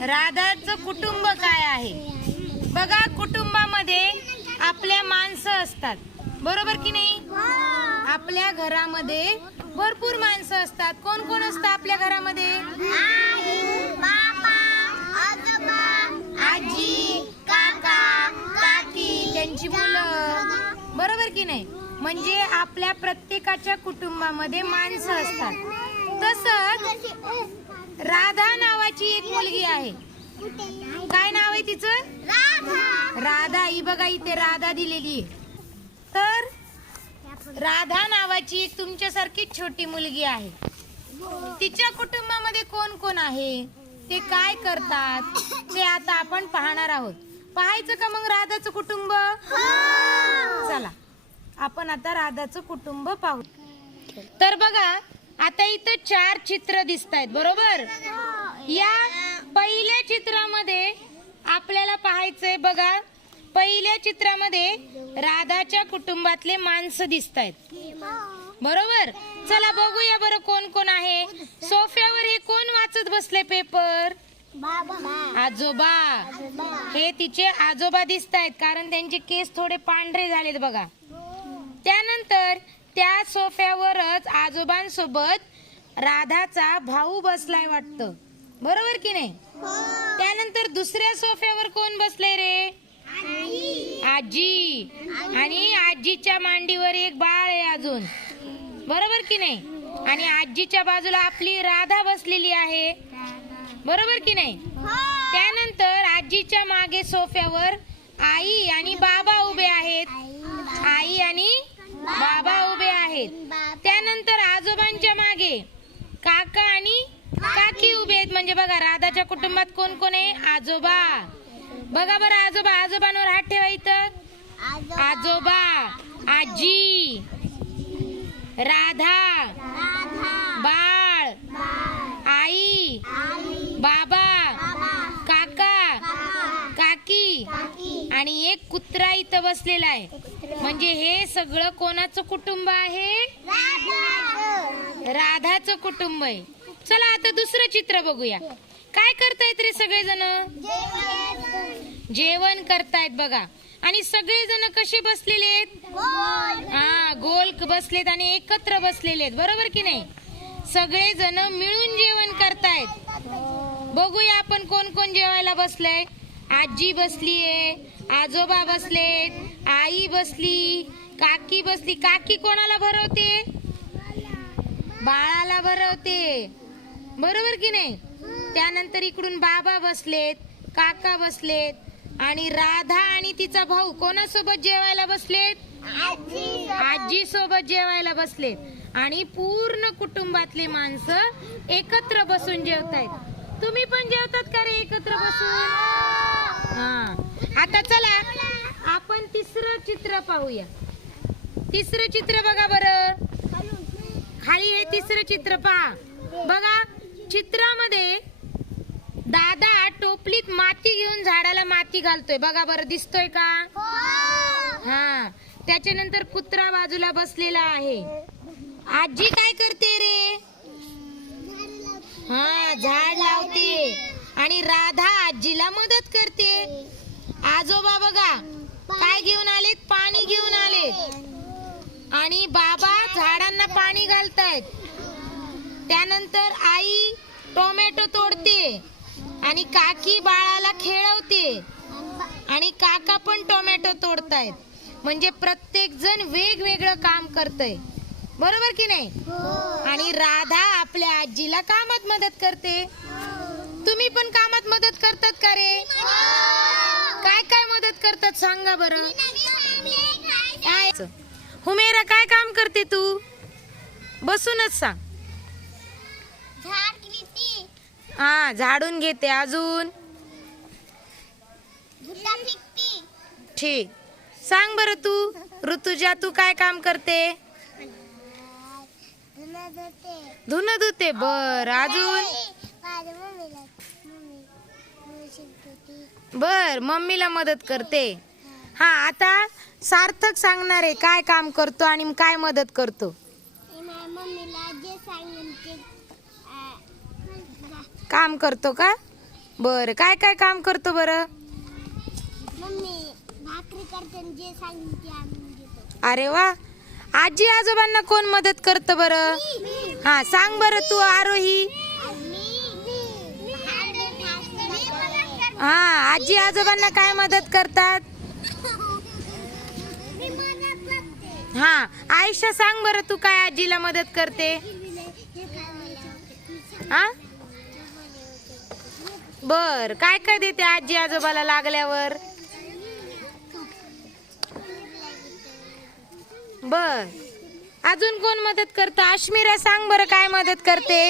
राधाचं कुटुंब काय आहे? बघा कुटुंबामध्ये आपल्या माणसं असतात. बरोबर की नाही? आपल्या घरामध्ये भरपूर माणसं असतात. कोण कोण असतं आपल्या घरामध्ये? आजी काका काकी. त्यांची मुलं. बरोबर की नाही? म्हणजे आपल्या प्रत्येकाच्या कुटुंबामध्ये माणसं असतात. तसंच राधा नावाची एक मुलगी आहे. काय नाव आहे तिचं? राधा. ही बघा इथे राधा दिलेली आहे. तर राधा नावाची एक तुमच्यासारखी छोटी मुलगी आहे. तिच्या कुटुंबामध्ये कोण कोण आहे? ते काय करतात? ते आता आपण पाहणार आहोत. पाहायचं का मग राधाचं कुटुंब? चला आपण आता राधाचं कुटुंब पाहू. तर बघा आता इथं चार चित्र दिसत आहेत बरोबर या पहिल्या चित्रामध्ये आपल्याला पाहायचंय बघा. पहिल्या चित्रामध्ये राधाच्या कुटुंबातले माणसं दिसत आहेत बरोबर? चला बघूया बरं कोण कोण आहे. सोफ्यावर हे कोण वाचत बसले पेपर? आजोबा. हे तिचे आजोबा दिसत आहेत कारण त्यांचे केस थोडे पांढरे झालेत बघा. त्यानंतर त्या सोफ्यावरच आजोबांसोबत राधाचा भाऊ बसलाय वाटतं. बरोबर की नाही? त्यानंतर दुसऱ्या सोफ्यावर कोण बसले रे? आजी. आणि आजीच्या मांडीवर एक बाळ आहे अजून. बरोबर की नाही? आणि आजीच्या बाजूला आपली राधा बसलेली आहे. बरोबर की नाही? त्यानंतर आजीच्या मागे सोफ्यावर आई आणि बाबा उभे आहेत आई आणि बाबा उभे आहेत त्यानंतर आजोबांच्या मागे काका आणि काकी उभे आहेत म्हणजे बघा राधाच्या कुटुंबात कोण कोण आहे? आजोबा. बघा बरं आजोबा आजोबांवर हात ठेवा इथं. आजोबा आजी राधा बाळ आई बाबा काका काकी आणि एक कुत्रा इथं बसलेला आहे. म्हणजे हे सगळं कोणाचं कुटुंब आहे? राधाचं. कुटुंब आहे. चला आता दुसरं चित्र बघूया. काय करतायत रे सगळेजण? जेवण करतायत बघा. आणि सगळेजण कसे बसलेले आहेत? हा गोल बसलेत आणि एकत्र बसलेले आहेत. बरोबर की नाही? सगळेजण मिळून जेवण करतायत. बघूया आपण कोण कोण जेवायला बसलंय. आजी बसलीये आजोबा बसलेत आई बसली काकी बसली. काकी कोणाला भरवते? बाळाला भरवते. बरोबर की नाही? त्यानंतर इकडून बाबा बसलेत काका बसलेत आणि राधा आणि तिचा भाऊ कोणासोबत जेवायला बसलेत? आजी सोबत जेवायला बसलेत. आणि पूर्ण कुटुंबातले माणसं एकत्र बसून जेवतायत. तुम्ही पण जेवतात का रे एकत्र बसून? आता चला आपण तिसरं चित्र पाहूया. तिसरं चित्र बघा बरं. खाली हे तिसरं चित्र पहा. बघा चित्रामध्ये दादा टोपलीत माती घेऊन झाडाला माती घालतोय. बघा बरं दिसतोय का? हा. त्याच्यानंतर कुत्रा बाजूला बसलेला आहे. आजी काय करते रे? हा झाड लावते. आणि राधा आजीला मदत करते. आजोबा बघा काय घेऊन आलेत? पाणी घेऊन आलेत. आणि बाबा झाडांना पाणी घालतायत. त्यानंतर आई आणि काकी बाळाला खेळवते. आणि काका पण टोमॅटो तोडतायत. म्हणजे प्रत्येक जण वेगवेगळं काम करतय. बरोबर की नाही? आणि राधा आपल्या आजीला कामात मदत करते. तुम्ही पण कामात मदत करतात का रे? काय काय मदत करतात सांगा बरं. हुमेरा काय काम करते तू? बसूनच सांग. हा झाडून घेते अजून. ठीक. सांग बरं तू. ऋतुजा तू काय काम करते? धुणं धुते. बर. अजून? बर मम्मीला मदत करते. हा आता सार्थक सांगणार आहे काय काम करतो आणि काय मदत करतो मम्मीला जे सांगेन ते काम करतो का? बर. काय काय काम करतो बरं? अरे वा. आजी आजोबांना कोण मदत करतं बरं? हा सांग बरं तू आरोही. हा आजी आजोबांना काय मदत करतात? हा आयुष्या सांग बरं तू काय आजीला मदत करते? हा? बर काय काय देते आजी आजोबाला लागल्यावर? बर. अजून कोण मदत करतं? अश्मीरा सांग बरं काय मदत करते.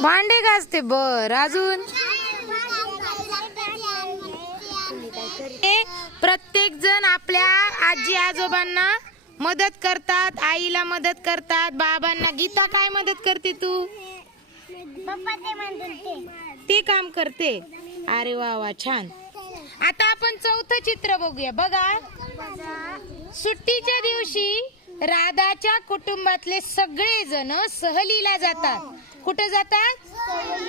भांडे घासते. बर. अजून? प्रत्येक जण आपल्या आजी आजोबांना मदत करतात आईला मदत करतात बाबांना. गीता काय मदत करते तू? ते काम करते. अरे वा वा छान. आता आपण चौथं चित्र बघूया. बघा. सुट्टीच्या दिवशी राधाच्या कुटुंबातले सगळे जण सहलीला जातात. कुठं जातात?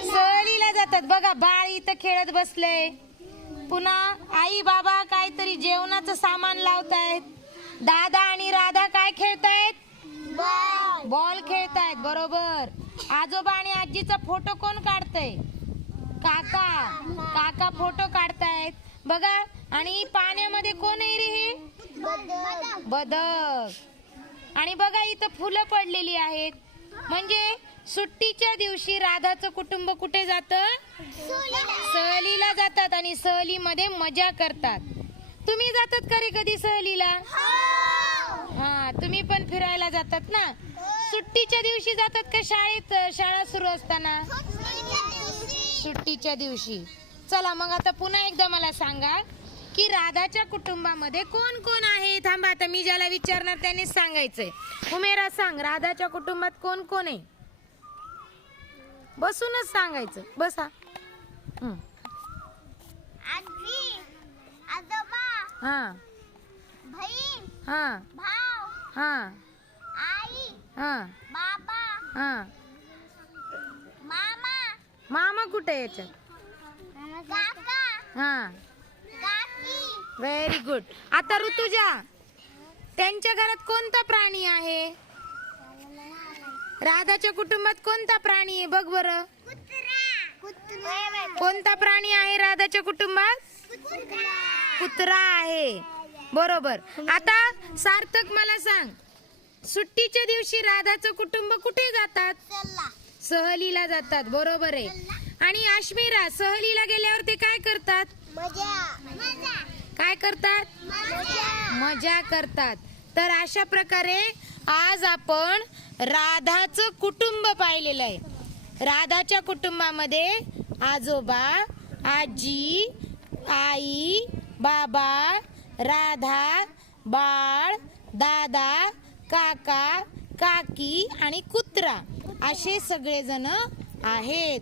सहलीला जातात. बघा बाळ इथं खेळत बसलंय. पुन्हा आई बाबा काहीतरी जेवणाचं सामान लावतायत. दादा आणि राधा काय खेळतायत? बॉल. खेळतायत बरोबर. आजोबा आणि आजीचा फोटो कोण काढतय? काका. काका फोटो काढतायत. बघा आणि पाण्यामध्ये कोण आहे रे हे? बदक आणि बघा इथं फुलं पडलेली आहेत. म्हणजे सुट्टीच्या दिवशी राधाचं कुटुंब कुठे जात? सहलीला जातात आणि सहलीमध्ये मजा करतात. तुम्ही जातात का रे कधी सहलीला? हा. तुम्ही पण फिरायला जातात ना? सुट्टीच्या दिवशी जातात का शाळेत शाळा सुरू असताना? सुट्टीच्या दिवशी. चला मग आता पुन्हा एकदा मला सांगा की राधाच्या कुटुंबामध्ये कोण कोण आहे? थांबा आता मी ज्याला विचारणार त्यानेच सांगायचंय. उमेरा सांग राधाच्या कुटुंबात कोण कोण आहे? बसूनच सांगायचं. बसा हं. आजी आजोबा हा. बहीण. हा. भाव हा. आई. हा. बाबा. हा. मामा. मामा कुठे आहे याच्यात? काका. हा. काकी. व्हेरी गुड आता ऋतुजा त्यांच्या घरात कोणता प्राणी आहे? राधाच्या कुटुंबात कोणता प्राणी आहे? बघ बरं. कुत्रा. कुत्रा. कोणता प्राणी आहे राधाच्या कुटुंबात? कुत्रा. आहे. बरोबर. आता सार्थक मला सांग. सुट्टीच्या दिवशी राधाचं कुटुंब कुठे जातात? सहलीला. जातात. बरोबर आहे. आणि आश्मीरा सहलीला गेल्यावर ते काय करतात? मजा. मजा. काय करतात? मजा. मजा करतात. तर अशा प्रकारे आज आपण राधाचं कुटुंब पाहिलेलं आहे. राधाच्या कुटुंबामध्ये आजोबा आजी आई बाबा राधा बाळ दादा काका काकी आणि कुत्रा असे सगळेजण आहेत.